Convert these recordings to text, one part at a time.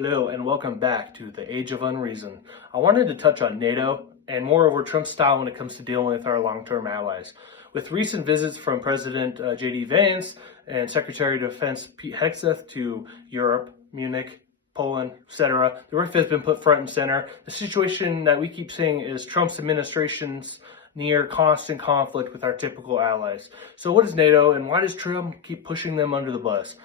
Hello and welcome back to the Age of Unreason. I wanted to touch on NATO and moreover Trump's style when it comes to dealing with our long-term allies. With recent visits from President J.D. Vance and Secretary of Defense Pete Hegseth to Europe, Munich, Poland, etc., the RIF has been put front and center. The situation that we keep seeing is Trump's administration's near constant conflict with our typical allies. So what is NATO and why does Trump keep pushing them under the bus?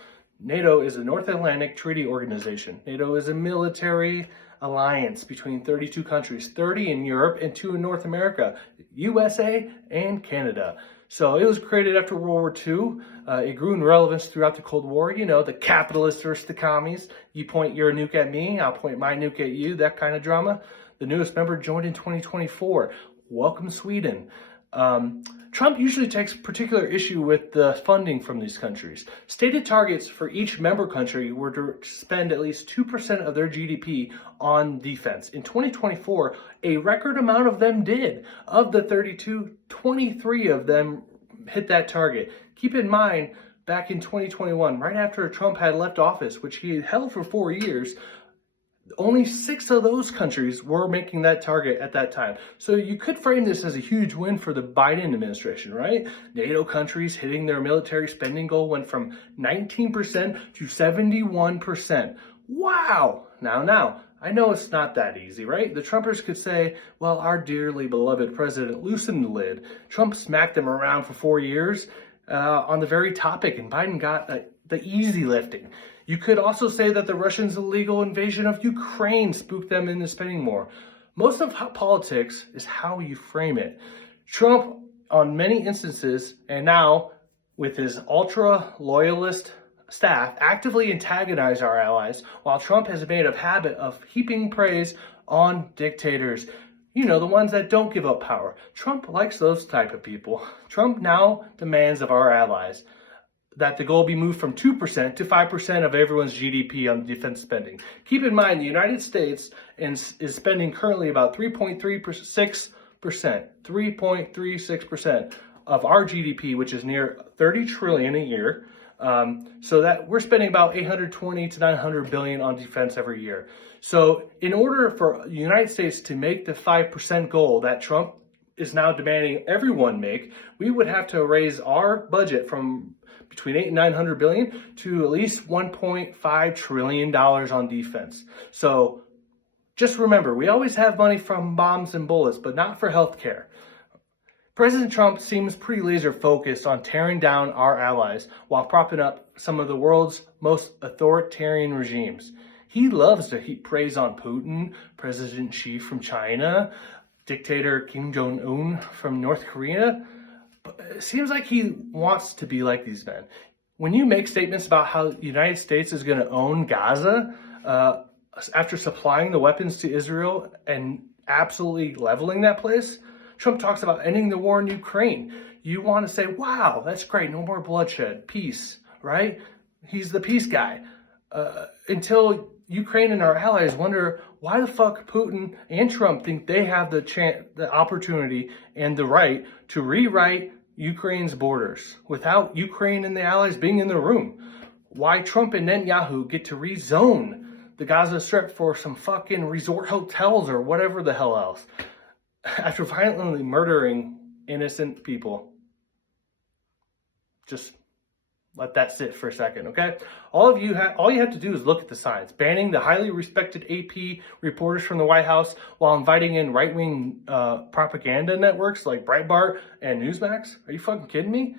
NATO is a North Atlantic Treaty Organization. NATO is a military alliance between 32 countries, 30 in Europe and 2 in North America, USA and Canada. So it was created after World War II. It grew in relevance throughout the Cold War. You know, the capitalists versus the commies. You point your nuke at me, I'll point my nuke at you, that kind of drama. The newest member joined in 2024. Welcome, Sweden. Trump usually takes particular issue with the funding from these countries. Stated targets for each member country were to spend at least 2% of their GDP on defense. In 2024, a record amount of them did. Of the 32, 23 of them hit that target. Keep in mind, back in 2021, right after Trump had left office, which he held for 4 years, only 6 of those countries were making that target at that time. So you could frame this as a huge win for the Biden administration, right? NATO countries hitting their military spending goal went from 19% to 71%. Wow! Now, I know it's not that easy, right? The Trumpers could say, well, our dearly beloved president loosened the lid. Trump smacked them around for 4 years on the very topic, and Biden got the easy lifting. You could also say that the Russians' illegal invasion of Ukraine spooked them into spending more. Most of politics is how you frame it. Trump, on many instances, and now with his ultra-loyalist staff, actively antagonize our allies, while Trump has made a habit of heaping praise on dictators. You know, the ones that don't give up power. Trump likes those type of people. Trump now demands of our allies that the goal be moved from 2% to 5% of everyone's GDP on defense spending. Keep in mind, the United States is spending currently about 3.36% of our GDP, which is near 30 trillion a year. So that we're spending about 820 to 900 billion on defense every year. So in order for the United States to make the 5% goal that Trump is now demanding everyone make, we would have to raise our budget from between 8 and 900 billion to at least 1.5 trillion dollars on defense. So just remember, we always have money from bombs and bullets, but not for healthcare. President Trump seems pretty laser focused on tearing down our allies while propping up some of the world's most authoritarian regimes. He loves to heap praise on Putin, President Xi from China, dictator Kim Jong-un from North Korea. But it seems like he wants to be like these men. When you make statements about how the United States is going to own Gaza after supplying the weapons to Israel and absolutely leveling that place, Trump talks about ending the war in Ukraine. You want to say, wow, that's great, no more bloodshed, peace, right? He's the peace guy. Until Ukraine and our allies wonder why the fuck Putin and Trump think they have the opportunity and the right to rewrite Ukraine's borders without Ukraine and the allies being in the room. Why Trump and Netanyahu get to rezone the Gaza Strip for some fucking resort hotels or whatever the hell else after violently murdering innocent people. Just let that sit for a second, okay? All you have to do is look at the signs. Banning the highly respected AP reporters from the White House while inviting in right-wing propaganda networks like Breitbart and Newsmax. Are you fucking kidding me?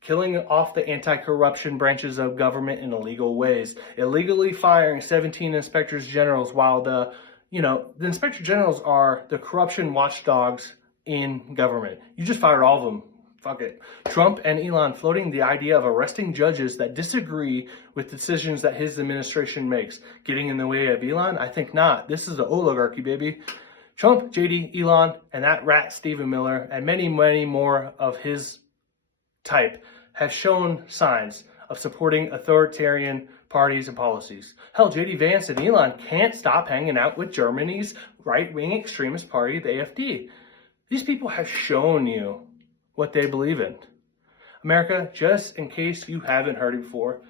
Killing off the anti-corruption branches of government in illegal ways. Illegally firing 17 inspectors generals while the inspector generals are the corruption watchdogs in government. You just fired all of them. Fuck it. Trump and Elon floating the idea of arresting judges that disagree with decisions that his administration makes. Getting in the way of Elon? I think not. This is an oligarchy, baby. Trump, JD, Elon, and that rat Stephen Miller, and many, many more of his type have shown signs of supporting authoritarian parties and policies. Hell, JD Vance and Elon can't stop hanging out with Germany's right-wing extremist party, the AfD. These people have shown you what they believe in. America, just in case you haven't heard it before,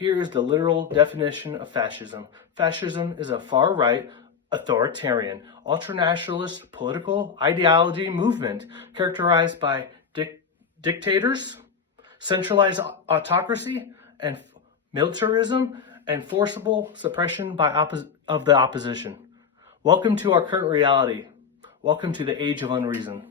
Here is the literal definition of fascism. Fascism is a far-right, authoritarian, ultranationalist political ideology movement characterized by dictators, centralized autocracy, and militarism, and forcible suppression of the opposition. Welcome to our current reality. Welcome to the age of unreason.